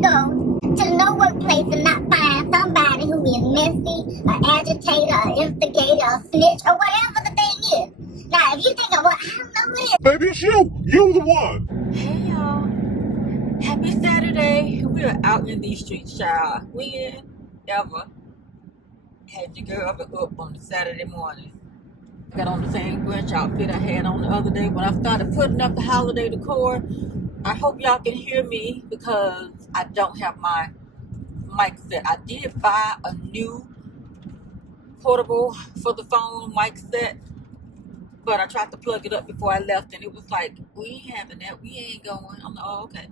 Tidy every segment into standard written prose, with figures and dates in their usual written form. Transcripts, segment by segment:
go to no workplace and not find somebody who is messy, an agitator, an instigator, a snitch, or whatever the thing is. Now, if you think of what, I don't know what it is. Baby, it's you. You the one. Hey y'all. Happy Saturday. We are out in these streets, child. When ever had your girl up on the Saturday morning. I got on the same Grinch outfit I had on the other day when I started putting up the holiday decor. I hope y'all can hear me because I don't have my mic set. I did buy a new portable for the phone mic set, but I tried to plug it up before I left and it was like, we ain't having that, we ain't going. I'm like, oh, okay.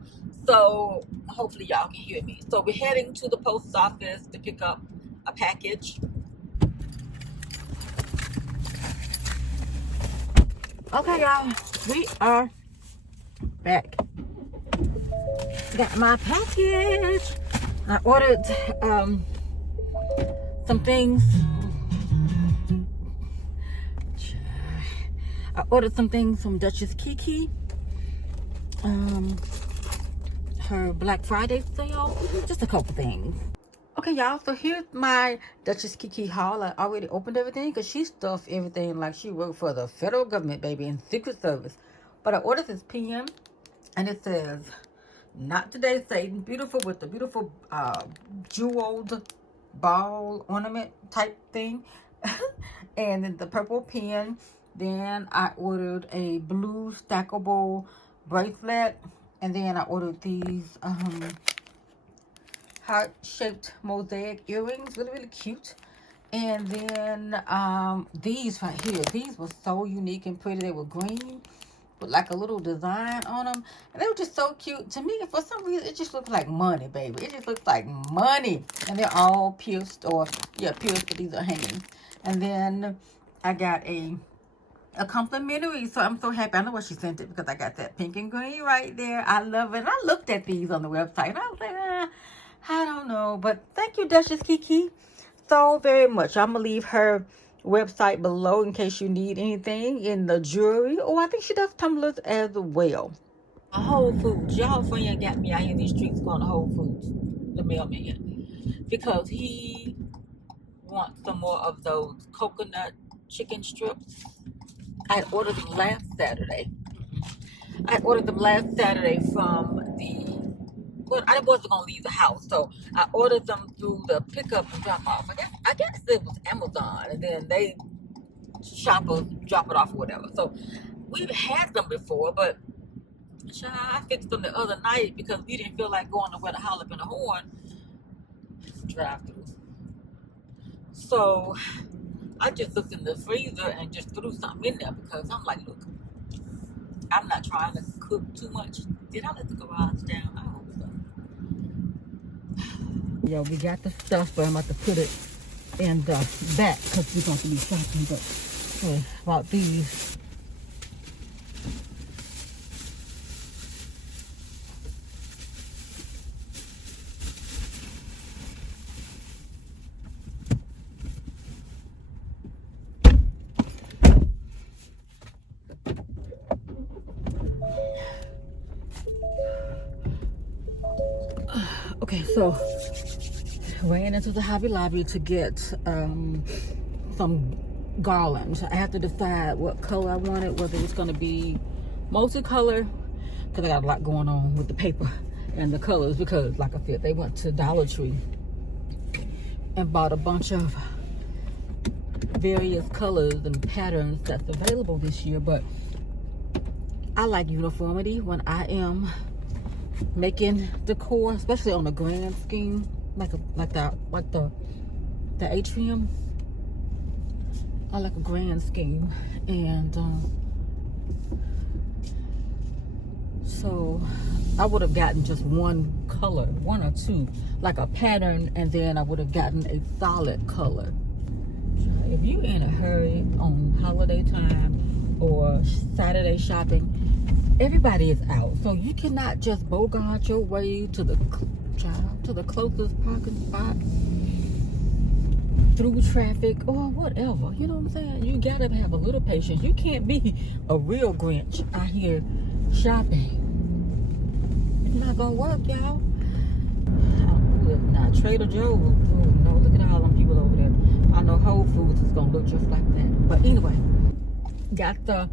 So hopefully y'all can hear me. So we're heading to the post office to pick up a package. Okay, y'all, we are back. Got my package. I ordered some things. I ordered some things from Duchess Kiki. Her Black Friday sale. Just a couple things. Okay, y'all. So here's my Duchess Kiki haul. I already opened everything because she stuffed everything like she worked for the federal government, baby, and Secret Service. But I ordered this pen, and it says, "Not today, Satan." Beautiful with the beautiful jeweled ball ornament type thing, and then the purple pen. Then I ordered a blue stackable bracelet, and then I ordered these heart-shaped mosaic earrings, really cute. And then these right here, these were so unique and pretty. They were green with like a little design on them, and they were just so cute to me. For some reason, it just looks like money, baby. It just looks like money. And they're all pierced, or yeah, pierced, but these are hanging. And then I got a complimentary, so I'm so happy. I know why she sent it, because I got that pink and green right there. I love it. And I looked at these on the website and I was like, I don't know, but thank you, Duchess Kiki, so very much. I'm gonna leave her website below in case you need anything in the jewelry. Oh, I think she does tumblers as well. Whole Foods, y'all friend got me out here in these streets going to Whole Foods, the mailman, because he wants some more of those coconut chicken strips. I ordered them last Saturday. From well, I wasn't gonna leave the house, so I ordered them through the pickup and drop off. I guess it was Amazon, and then they shoppers drop it off or whatever. So we've had them before, but I fixed them the other night because we didn't feel like going to where the holler up in the horn drive through. So I just looked in the freezer and just threw something in there because I'm like, look, I'm not trying to cook too much. Did I let the garage down? I hope so. Yeah, we got the stuff, but I'm about to put it in the back because we're going to be shopping. But about these. Okay, so ran into the Hobby Lobby to get some garlands. I have to decide what color I wanted, whether it's going to be multicolor, because I got a lot going on with the paper and the colors, because like I said, they went to Dollar Tree and bought a bunch of various colors and patterns that's available this year. But I like uniformity when I am making decor, especially on a grand scheme, like the atrium. I like a grand scheme, and so I would have gotten just one color, one or two, like a pattern, and then I would have gotten a solid color. If you in a hurry on holiday time or Saturday shopping, everybody is out, so you cannot just bogart your way to the closest parking spot through traffic or whatever. You know what I'm saying? You gotta have a little patience. You can't be a real Grinch out here shopping. It's not gonna work, y'all. Trader Joe's. Oh, no, look at all them people over there. I know Whole Foods is going to look just like that. But anyway, got the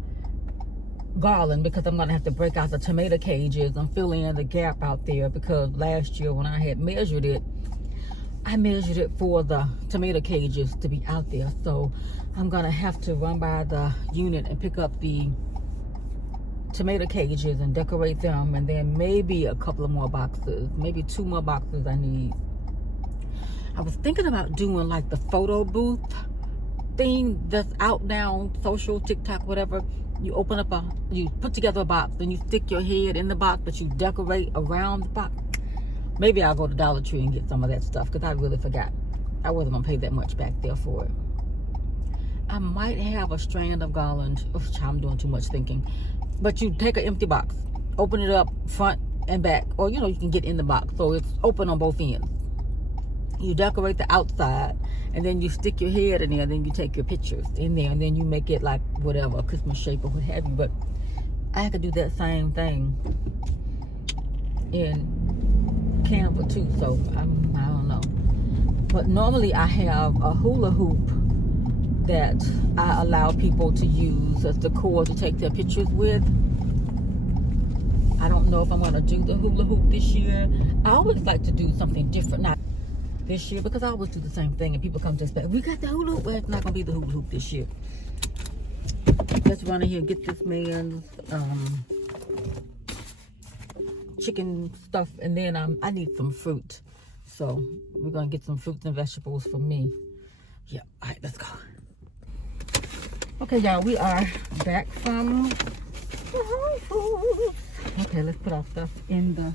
garland because I'm going to have to break out the tomato cages and fill in the gap out there because last year when I had measured it, I measured it for the tomato cages to be out there. So I'm going to have to run by the unit and pick up the tomato cages and decorate them, and then maybe a couple of more boxes, maybe 2 more boxes I need. I was thinking about doing like the photo booth thing that's out now, social, TikTok, whatever. You open up you put together a box, then you stick your head in the box, but you decorate around the box. Maybe I'll go to Dollar Tree and get some of that stuff because I really forgot. I wasn't gonna pay that much back there for it. I might have a strand of garland. Oof, I'm doing too much thinking. But you take an empty box, open it up front and back, or you can get in the box so it's open on both ends. You decorate the outside, and then you stick your head in there, and then you take your pictures in there, and then you make it like whatever, a Christmas shape or what have you. But I could do that same thing in Canva too, so I don't know. But normally I have a hula hoop that I allow people to use as decor to take their pictures with. I don't know if I'm going to do the hula hoop this year. I always like to do something different, not this year, because I always do the same thing and people come to expect, we got the hula hoop. Well, it's not going to be the hula hoop this year. Let's run in here and get this man's chicken stuff, and then I need some fruit. So we're going to get some fruits and vegetables for me. Yeah, all right, let's go. Okay, y'all, we are back from the Whole Foods. Okay, let's put our stuff in the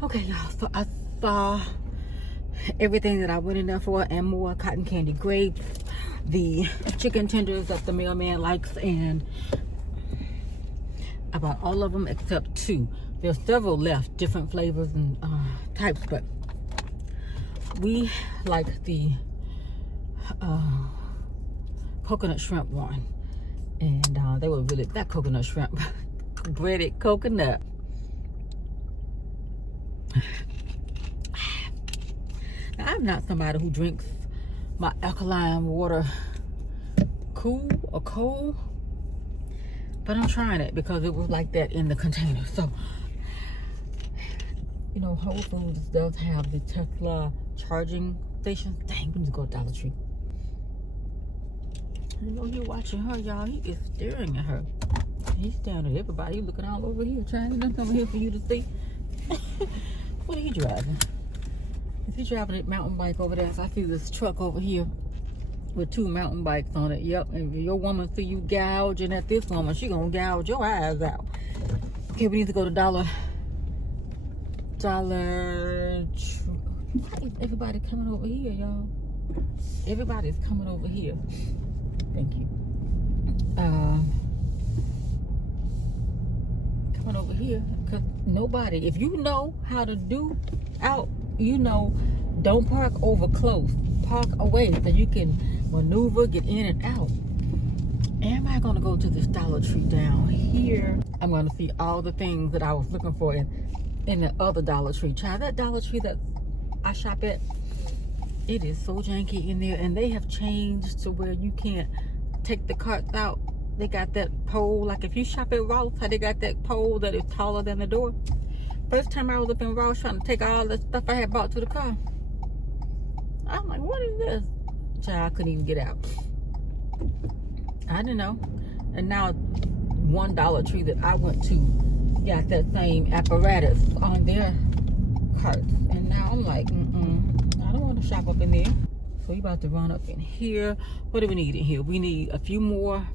Okay, y'all, so I saw everything that I went in there for and more. Cotton candy grapes, the chicken tenders that the mailman likes, and I bought all of them except 2. There's several left, different flavors and types, but we like the coconut shrimp one, and they were really, that coconut shrimp, breaded coconut. Now, I'm not somebody who drinks my alkaline water cool or cold, but I'm trying it because it was like that in the container. So, Whole Foods does have the Tesla charging station. Dang, we need to go to Dollar Tree. You're watching her, y'all. He is staring at her. He's staring at everybody. He's looking all over here, trying to look over here for you to see. What are you driving? Is he driving a mountain bike over there? So I see this truck over here with 2 mountain bikes on it. Yep, and if your woman see you gouging at this woman, she gonna gouge your eyes out. Okay, we need to go to Dollar Tree. Why is everybody coming over here, y'all? Everybody's coming over here. Thank you. Coming over here because nobody, if you know how to do out, don't park over close, park away so you can maneuver, get in and out. Am I gonna go to this Dollar Tree down here? I'm gonna see all the things that I was looking for in the other Dollar Tree. Try that Dollar Tree that I shop at. It is so janky in there, and they have changed to where you can't take the carts out. They got that pole, like if you shop at Ross, how they got that pole that is taller than the door. First time I was up in Ross trying to take all the stuff I had bought to the car, I'm like, what is this? Child, I couldn't even get out. I didn't know. And now one Dollar Tree that I went to got that same apparatus on their carts. And now I'm like, I don't want to shop up in there. So we about to run up in here. What do we need in here? We need a few more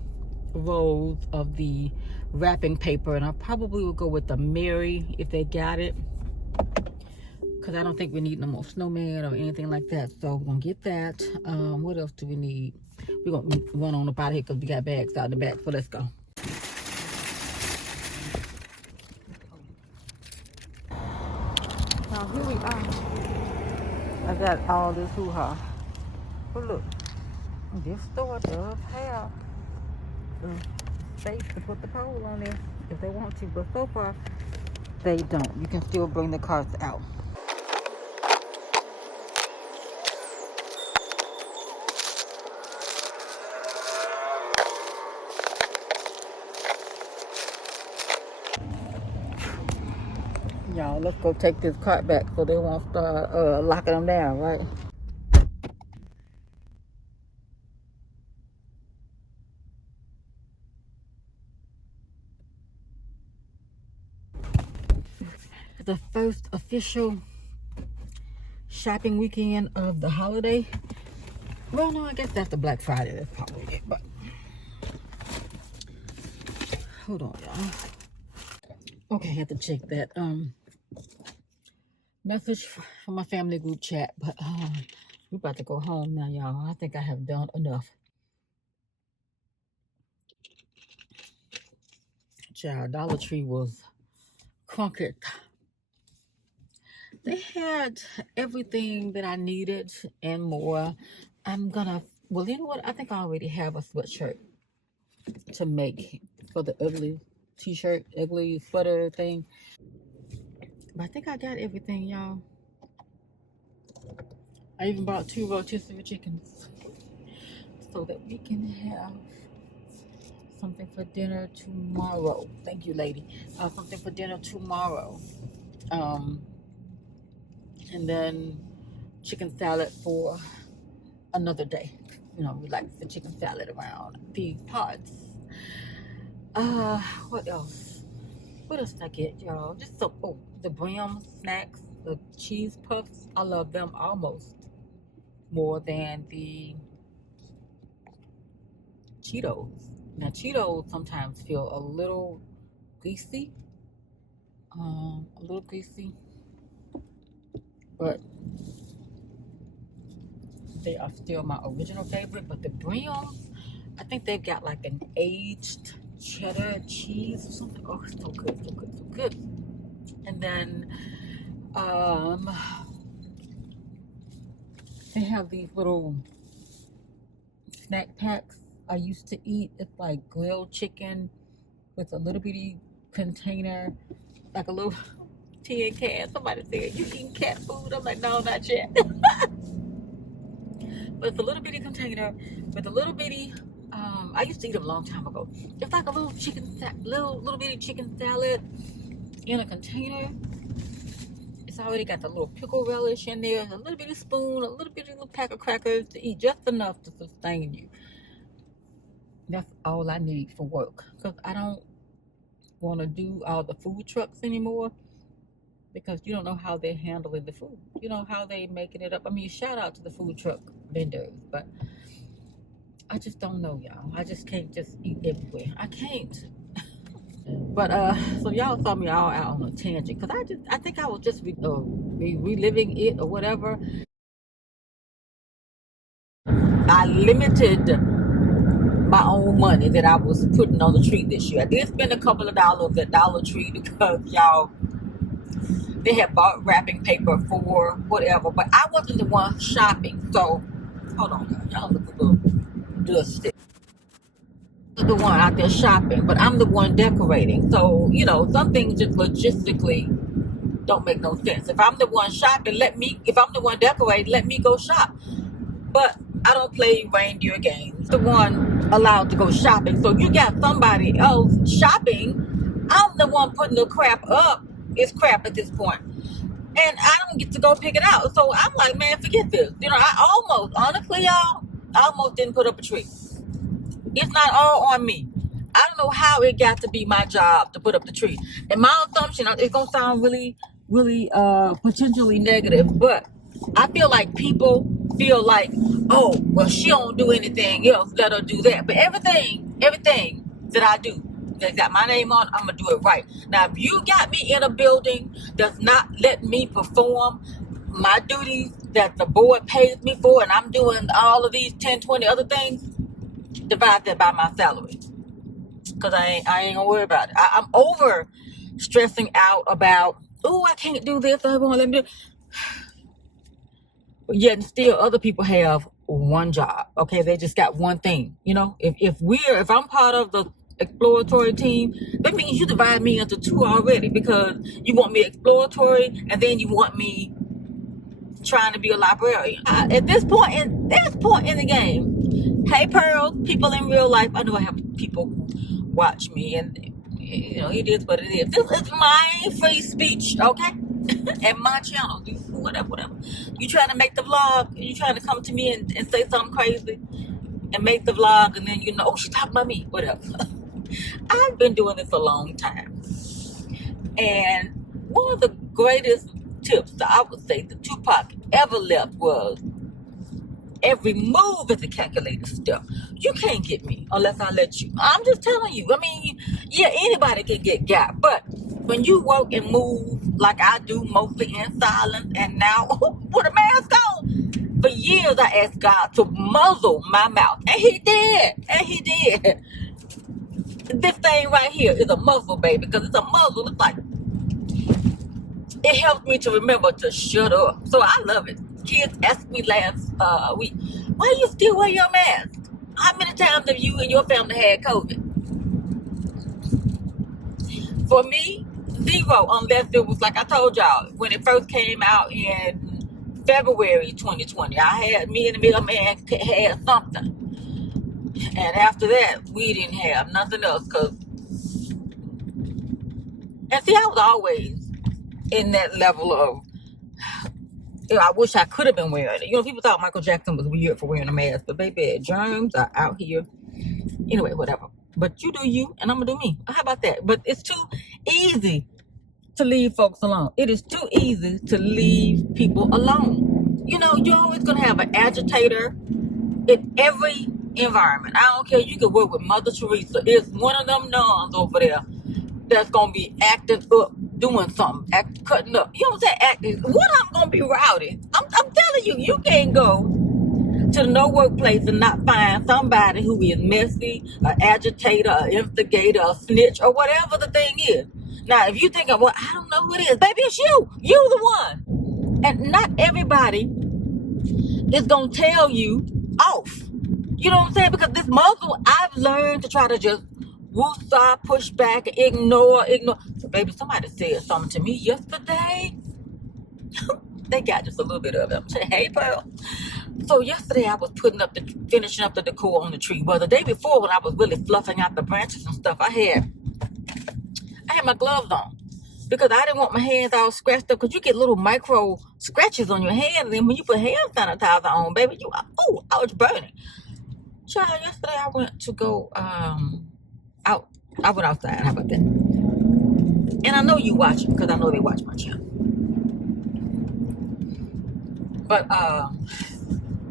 rolls of the wrapping paper, and I probably will go with the Mary if they got it. because I don't think we need no more snowman or anything like that. So we're gonna get that. What else do we need? We're gonna run on up out of here because we got bags out the back. So let's go. Now here we are. I got all this hoo-ha. But look, this store does have the space to put the pole on there if they want to, but so far they don't. You can still bring the carts out. Y'all, let's go take this cart back so they won't start locking them down, right? The first official shopping weekend of the holiday. Well, no, I guess that's the Black Friday. That's probably it, but hold on, y'all. Okay, I have to check that message from my family group chat, but we're about to go home now, y'all. I think I have done enough. Child, Dollar Tree was crunkered. They had everything that I needed and more. Well, you know what? I think I already have a sweatshirt to make for the ugly t-shirt, ugly sweater thing. But I think I got everything, y'all. I even bought 2 rotisserie chickens so that we can have something for dinner tomorrow. Thank you, lady. Something for dinner tomorrow. And then chicken salad for another day. You know, we like the chicken salad around the pots. What else? What else did I get, y'all? Just the Brim snacks, the cheese puffs. I love them almost more than the Cheetos. Now, Cheetos sometimes feel a little greasy. But they are still my original favorite. But the Brims, I think they've got like an aged cheddar cheese or something. Oh, it's so good, so good, so good. And then they have these little snack packs I used to eat. It's like grilled chicken with a little bitty container, like a little tin can. Somebody said, "You eating cat food?" I'm like, no, not yet. But it's a little bitty container with a little bitty, I used to eat them a long time ago. It's like a little little bitty chicken salad in a container. It's already got the little pickle relish in there, a little bitty spoon, a little bitty little pack of crackers to eat just enough to sustain you. That's all I need for work, because I don't want to do all the food trucks anymore, because you don't know how they're handling the food. You know how they making it up. I mean, shout out to the food truck vendors, but I just don't know, y'all. I just can't just eat everywhere. I can't. But so y'all saw me all out on a tangent, because I think I was just reliving it or whatever. I limited my own money that I was putting on the tree this year. I did spend a couple of dollars at Dollar Tree because, y'all, they had bought wrapping paper for whatever, but I wasn't the one shopping. So hold on, y'all look a little dusty. I'm the one out there shopping, but I'm the one decorating. So, you know, some things just logistically don't make no sense. If I'm the one shopping, if I'm the one decorating, let me go shop. But I don't play reindeer games. The one allowed to go shopping. So you got somebody else shopping. I'm the one putting the crap up. It's crap at this point. And I don't get to go pick it out. So I'm like, man, forget this. You know, honestly, y'all, I almost didn't put up a tree. It's not all on me. I don't know how it got to be my job to put up the tree. And my assumption, it's going to sound really, really potentially negative, but I feel like people feel like, oh, well, she don't do anything else. Let her do that. But everything that I do, They got my name on, I'm going to do it right. Now, if you got me in a building that's not letting me perform my duties that the board pays me for, and I'm doing all of these 10, 20 other things, divide that by my salary. Because I ain't going to worry about it. I'm over stressing out about, oh, I can't do this, I won't let me do it. But yet still other people have one job. Okay, they just got one thing. You know, if I'm part of the exploratory team, that means you divide me into two already, because you want me exploratory and then you want me trying to be a librarian. At this point in the game, hey Pearls, people in real life, I know I have people who watch me, and you know, it is what it is. This is my free speech, okay? And my channel, whatever. You trying to make the vlog, you trying to come to me and say something crazy and make the vlog, and then you know, oh, she's talking about me, whatever. I've been doing this a long time, and one of the greatest tips that I would say that Tupac ever left was, every move is a calculated step. You can't get me unless I let you. I'm just telling you. I mean, yeah, anybody can get got, but when you work and move like I do, mostly in silence, and now with a mask on, for years I asked God to muzzle my mouth, and He did. This thing right here is a muzzle, baby, because it's a muzzle. It's like, it helps me to remember to shut up. So I love it. Kids asked me last week, why do you still wear your mask? How many times have you and your family had COVID? For me, 0, unless it was like I told y'all, when it first came out in February 2020, me and the middleman had something. And after that, we didn't have nothing else. And see, I was always in that level of, you know, I wish I could have been wearing it. You know, people thought Michael Jackson was weird for wearing a mask, but baby, germs are out here. Anyway, whatever. But you do you, and I'm gonna do me. How about that? But it's too easy to leave folks alone. It is too easy to leave people alone. You know, you're always gonna have an agitator in every environment. I don't care. You can work with Mother Teresa. It's one of them nuns over there that's gonna be acting up, doing something, cutting up. You know what I'm saying? Acting. What, I'm gonna be rowdy. I'm telling you, you can't go to no workplace and not find somebody who is messy, an agitator, an instigator, a snitch, or whatever the thing is. Now, if you think of, well, I don't know who it is, baby, it's you. You the one. And not everybody is gonna tell you off. You know what I'm saying? Because this muzzle, I've learned to try to just woosah, push back, ignore. So, baby, somebody said something to me yesterday. They got just a little bit of it. I'm saying, hey, Pearl. So yesterday I was finishing up the decor on the tree. Well, the day before, when I was really fluffing out the branches and stuff, I had my gloves on because I didn't want my hands all scratched up, because you get little micro scratches on your hands, and then when you put hand sanitizer on, baby, I was burning. Child, yesterday I went to go out. I went outside. How about that? And I know you watching, because I know they watch my channel. But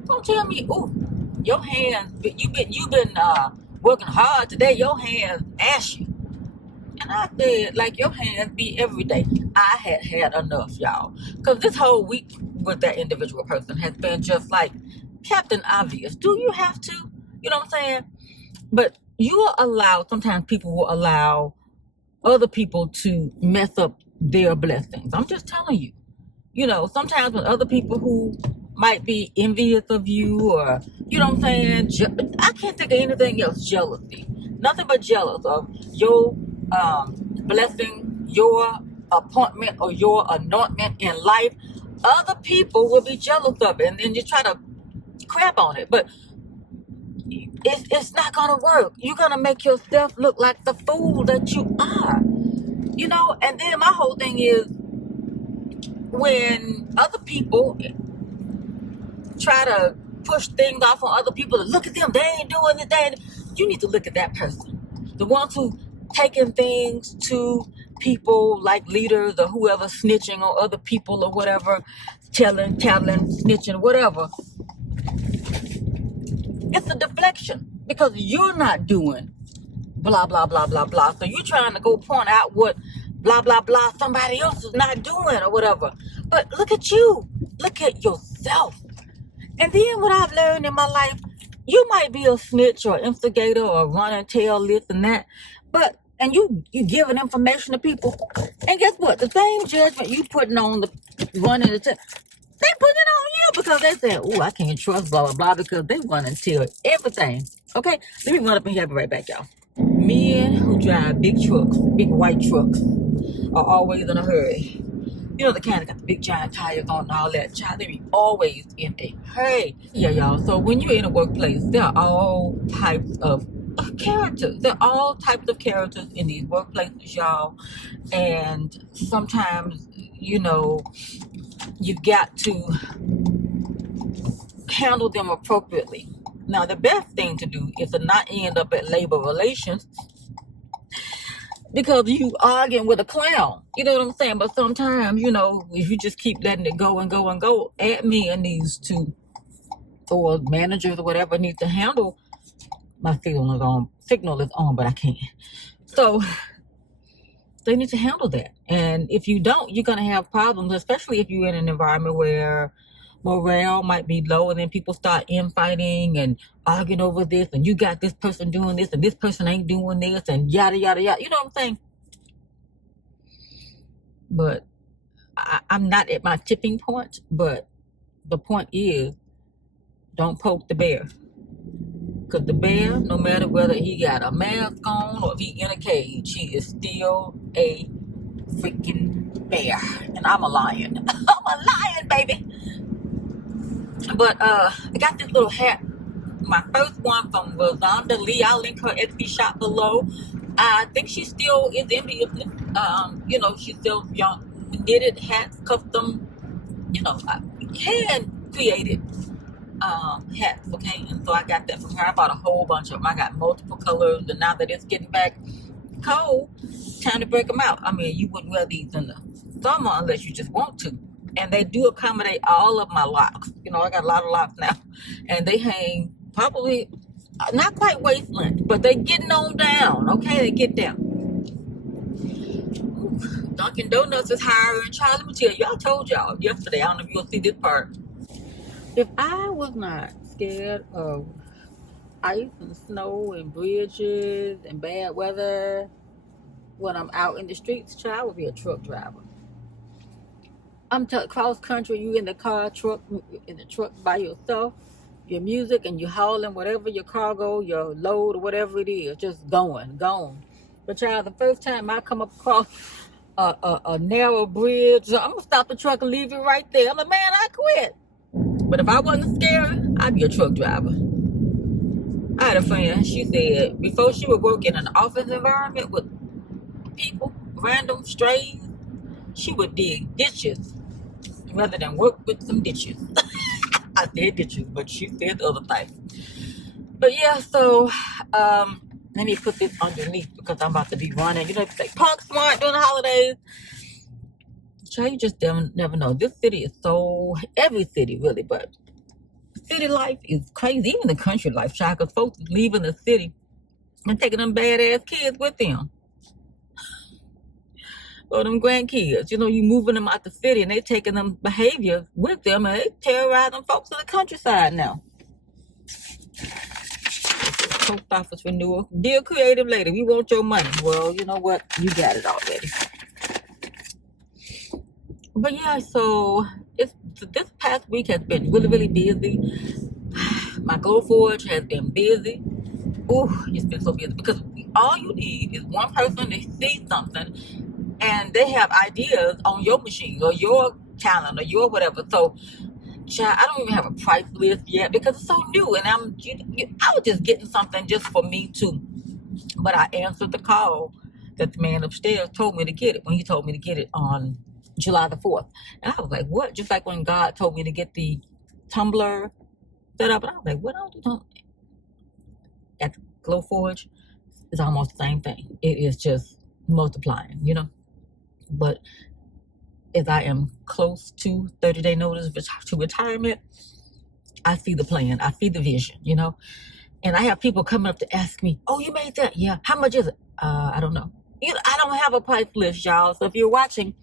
don't tell me, ooh, your hands, you've been working hard today, your hands ashy. And I said, like, your hands be every day. I had enough, y'all. Because this whole week with that individual person has been just like Captain Obvious. Do you have to? You know what I'm saying? But sometimes people will allow other people to mess up their blessings. I'm just telling you. You know, sometimes when other people who might be envious of you, or, you know what I'm saying, I can't think of anything else, jealousy. Nothing but jealous of your blessing, your appointment, or your anointment in life. Other people will be jealous of it, and then you try to crap on it. But it's not going to work. You're going to make yourself look like the fool that you are. You know, and then my whole thing is, when other people try to push things off on other people, to look at them, they ain't doing it, you need to look at that person. The ones who taking things to people like leaders or whoever, snitching on other people or whatever, telling, snitching, whatever. It's a deflection, because you're not doing blah, blah, blah, blah, blah. So you're trying to go point out what blah, blah, blah somebody else is not doing or whatever. But look at you. Look at yourself. And then what I've learned in my life, you might be a snitch or instigator or run and tell this and that, but and you giving information to people, and guess what? The same judgment you putting on the running the tell, they put it on you because they said, "Oh, I can't trust blah blah blah," because they run and tell everything. Okay, let me run up and here, be right back, y'all. Men who drive big trucks, big white trucks, are always in a hurry. You know, the kind that got the big giant tires on and all that. Child, they be always in a hurry. Yeah, y'all. So when you're in a workplace, there are all types of characters. There are all types of characters in these workplaces, y'all. And sometimes, you know, you got to handle them appropriately. Now, the best thing to do is to not end up at labor relations because you arguing with a clown. You know what I'm saying? But sometimes, you know, if you just keep letting it go and go and go, admin needs to, or managers or whatever, needs to handle. My signal is on, but I can't. So they need to handle that. And if you don't, you're going to have problems, especially if you're in an environment where morale might be low and then people start infighting and arguing over this, and you got this person doing this and this person ain't doing this and yada yada yada. You know what I'm saying? But I'm not at my tipping point, but the point is, don't poke the bear, because the bear, no matter whether he got a mask on or if he in a cage, he is still a freaking bear. And I'm a lion. I'm a lion, baby. But I got this little hat. My first one from Rosanda Lee. I'll link her Etsy shop below. I think she still is in business. You know, she sells young knitted hats, custom, you know, hand created hats. Okay, and so I got that from her. I bought a whole bunch of them. I got multiple colors, and now that it's getting back cold, time to break them out. I mean, you wouldn't wear these in the summer unless you just want to. And they do accommodate all of my locks. You know, I got a lot of locks now. And they hang probably not quite waist length, but they getting on down. Okay, they get down. Ooh, Dunkin' Donuts is hiring. Child, let me tell you, I told y'all yesterday, I don't know if you'll see this part. If I was not scared of ice and snow and bridges and bad weather when I'm out in the streets, child, I would be a truck driver. I'm cross country, you in the truck by yourself, your music, and you hauling whatever your cargo, your load, or whatever it is, just going. But child, the first time I come across a narrow bridge, I'm gonna stop the truck and leave it right there. I'm like, man, I quit. But if I wasn't scared, I'd be a truck driver. I had a friend, she said before she would work in an office environment with people, random strays, she would dig ditches rather than work with some ditches. I said ditches, but she said the other thing. But yeah, so let me put this underneath because I'm about to be running. You know, if you say punk smart during the holidays, child, you just never know. This city is so, every city really, but city life is crazy. Even the country life, child, because folks is leaving the city and taking them badass kids with them. Or them grandkids, you know, you moving them out the city and they taking them behavior with them and they terrorizing folks in the countryside now. Post office renewal. Dear creative lady, we want your money. Well, you know what? You got it already. But yeah, so this past week has been really, really busy. My Gold Forge has been busy. Ooh, it's been so busy because all you need is one person to see something and they have ideas on your machine or your calendar, your whatever. So, child, I don't even have a price list yet because it's so new. And I was just getting something just for me too. But I answered the call that the man upstairs told me to get it when he told me to get it on July the 4th. And I was like, what? Just like when God told me to get the tumbler set up. And I was like, what else you at the Glow Forge? It's almost the same thing. It is just multiplying, you know. But as I am close to 30-day notice to retirement, I see the plan. I see the vision, you know. And I have people coming up to ask me, oh, you made that? Yeah. How much is it? I don't know. I don't have a price list, y'all. So if you're watching,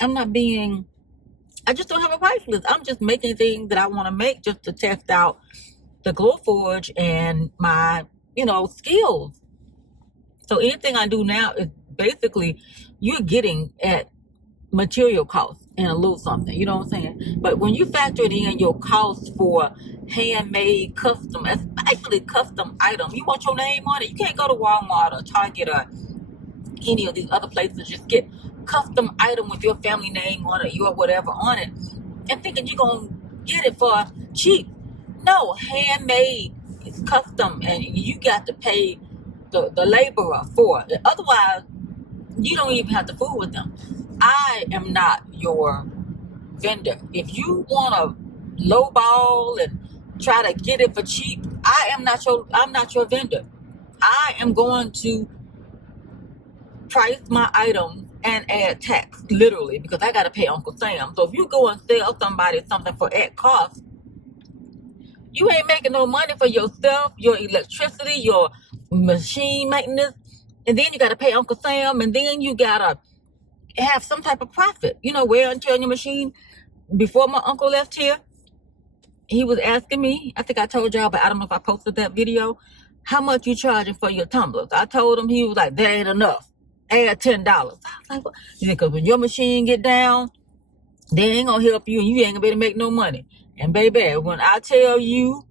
I just don't have a price list. I'm just making things that I want to make just to test out the Glowforge and my, skills. So anything I do now is basically you're getting at material costs and a little something, you know what I'm saying? But when you factor it in your costs for handmade, custom, especially custom items, you want your name on it. You can't go to Walmart or Target or any of these other places, just get custom item with your family name on it, your whatever on it, and thinking you're gonna get it for cheap. No, handmade is custom, and you got to pay the laborer for it. Otherwise, you don't even have to fool with them. I am not your vendor. If you want to lowball and try to get it for cheap, I'm not your vendor. I am going to price my items and add tax, literally, because I got to pay Uncle Sam. So if you go and sell somebody something for at cost, you ain't making no money for yourself, your electricity, your machine maintenance, and then you got to pay Uncle Sam, and then you got to have some type of profit. Wear and tear on your machine. Before my uncle left here, he was asking me, I think I told y'all, but I don't know if I posted that video, how much you charging for your tumblers? I told him. He was like, that ain't enough. Add $10. I was like, what? He said, because when your machine get down, they ain't going to help you, and you ain't going to be able to make no money. And baby, when I tell you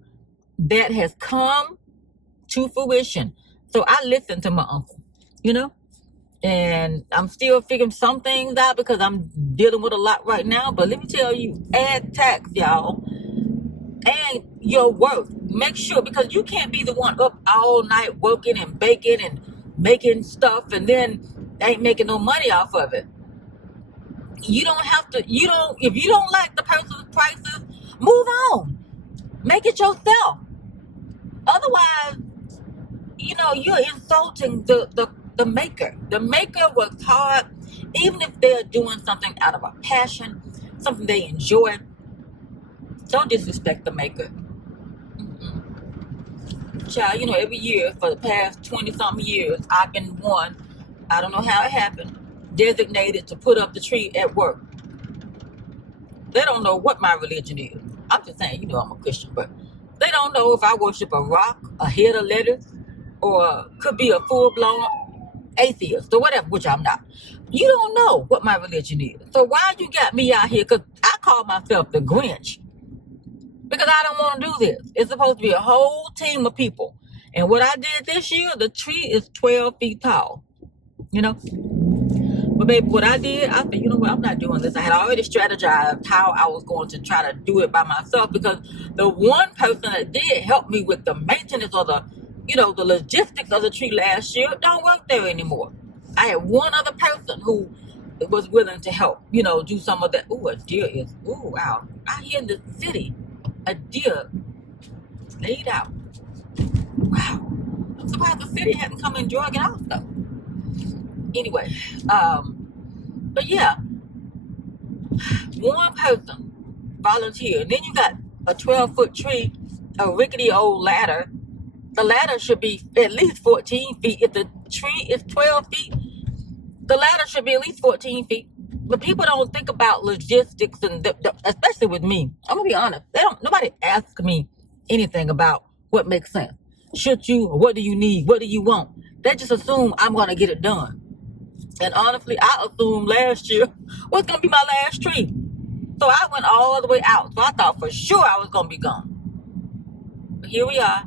that has come to fruition. So I listened to my uncle, and I'm still figuring some things out because I'm dealing with a lot right now. But let me tell you, add tax, y'all, and your work. Make sure, because you can't be the one up all night working and baking and making stuff and then ain't making no money off of it. You don't have to, if you don't like the person's prices, move on. Make it yourself. Otherwise, you're insulting the maker. The maker works hard, even if they're doing something out of a passion, something they enjoy. Don't disrespect the maker. Child, every year for the past 20-something years, I've been one, I don't know how it happened, designated to put up the tree at work. They don't know what my religion is. I'm just saying, I'm a Christian, but they don't know if I worship a rock, a head of lettuce, or could be a full-blown atheist or whatever, which I'm not. You don't know what my religion is. So why you got me out here? Because I call myself the Grinch. Because I don't want to do this. It's supposed to be a whole team of people. And what I did this year, the tree is 12 feet tall. But baby, what I did, I said, what, I'm not doing this. I had already strategized how I was going to try to do it by myself, because the one person that did help me with the maintenance or the logistics of the tree last year don't work there anymore. I had one other person who was willing to help, do some of that. Ooh, a deer is, ooh, wow. Out here in the city, a deer laid out. Wow. I'm surprised the city hadn't come and drug it off, though. Anyway, but yeah, one person volunteered. Then you got a 12-foot tree, a rickety old ladder. The ladder should be at least 14 feet. If the tree is 12 feet, the ladder should be at least 14 feet. But people don't think about logistics, and especially with me. I'm gonna be honest. Nobody asks me anything about what makes sense. Should you, or what do you need? What do you want? They just assume I'm gonna get it done. And honestly, I assumed last year was gonna be my last tree. So I went all the way out. So I thought for sure I was gonna be gone. But here we are.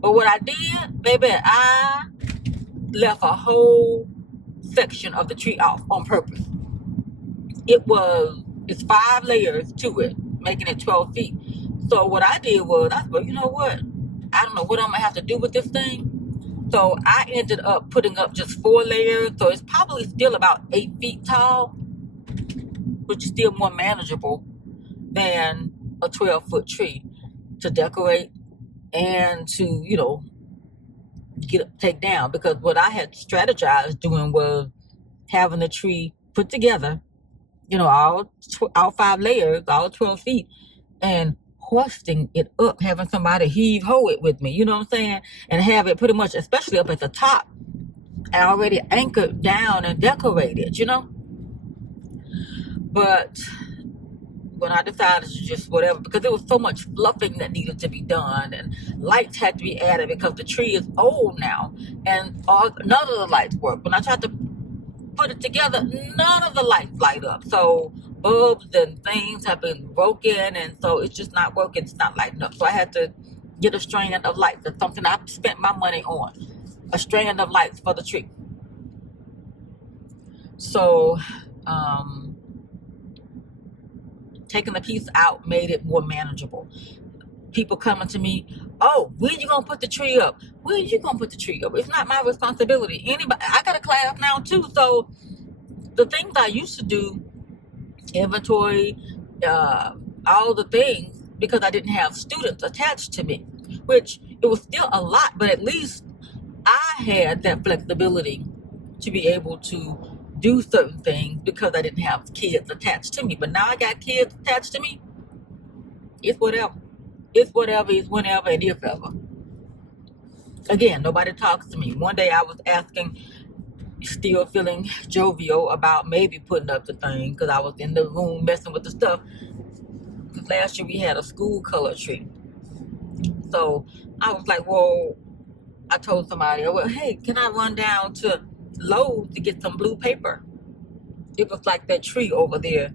But what I did, baby, I left a whole section of the tree off on purpose. It's 5 layers to it, making it 12 feet. So what I did was, I said, you know what? I don't know what I'm gonna have to do with this thing. So I ended up putting up just 4 layers. So it's probably still about 8 feet tall, which is still more manageable than a 12-foot tree to decorate and to, take down. Because what I had strategized doing was having the tree put together, all 5 layers, all 12 feet, and hoisting it up, having somebody heave-ho it with me, you know what I'm saying? And have it pretty much, especially up at the top, already anchored down and decorated, you know? But when I decided to just whatever, because there was so much fluffing that needed to be done, and lights had to be added because the tree is old now, and none of the lights work. When I tried to put it together, none of the lights light up. So bulbs and things have been broken, and so it's just not working. It's not lighting up. So I had to get a strand of lights. That's something I spent my money on, a strand of lights for the tree. So taking the piece out made it more manageable. People coming to me, oh, when you gonna put the tree up? When you gonna put the tree up? It's not my responsibility. Anybody, I got a class now too, so the things I used to do, inventory, all the things, because I didn't have students attached to me, which it was still a lot, but at least I had that flexibility to be able to do certain things because I didn't have kids attached to me. But now I got kids attached to me. It's whatever. It's whatever. It's whenever and if ever. Again, nobody talks to me. One day I was asking, still feeling jovial about maybe putting up the thing because I was in the room messing with the stuff. Because last year we had a school color tree. So I was like, well, I told somebody, well, hey, can I run down to Lowe's to get some blue paper? It was like that tree over there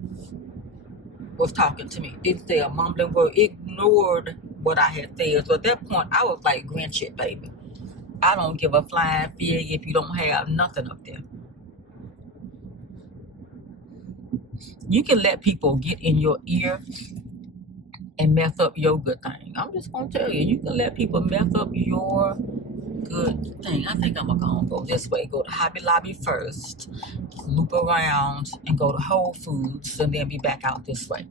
was talking to me. Didn't say a mumbling word, ignored what I had said. So at that point, I was like, Grinch it, baby. I don't give a flying fig if you don't have nothing up there. You can let people get in your ear and mess up your good thing. I'm just going to tell you, you can let people mess up your good thing. I think I'm gonna go this way. Go to Hobby Lobby first, loop around, and go to Whole Foods, and then be back out this way.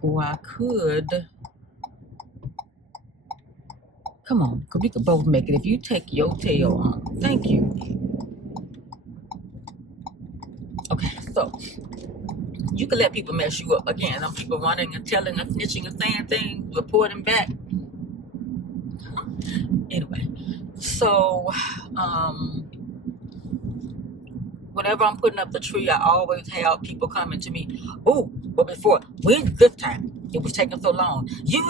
Or I could, come on, because we could both make it. If you take your tail on, thank you. Okay, so you can let people mess you up. Again, some people running and telling and snitching and saying things, reporting back. Anyway, so whenever I'm putting up the tree, I always have people coming to me. Oh, but before, when's this time? It was taking so long. You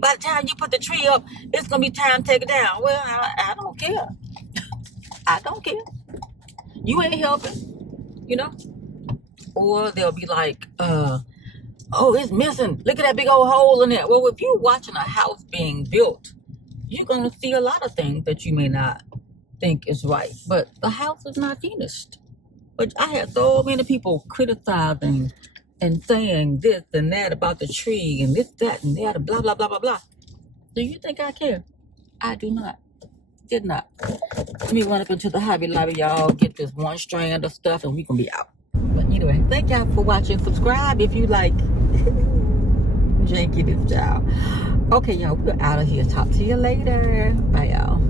by the time you put the tree up, it's gonna be time to take it down. Well, I don't care. I don't care. You ain't helping, you know. Or they'll be like, oh, it's missing. Look at that big old hole in it. Well, if you're watching a house being built, you're going to see a lot of things that you may not think is right. But the house is not finished. But I had so many people criticizing and saying this and that about the tree and this, that, and that, blah, blah, blah, blah, blah. Do you think I care? I do not. Did not. Let me run up into the Hobby Lobby, y'all. Get this one strand of stuff and we can be out. But anyway, thank y'all for watching. Subscribe if you like Janky this child. Okay, y'all, we're out of here. Talk to you later. Bye, y'all.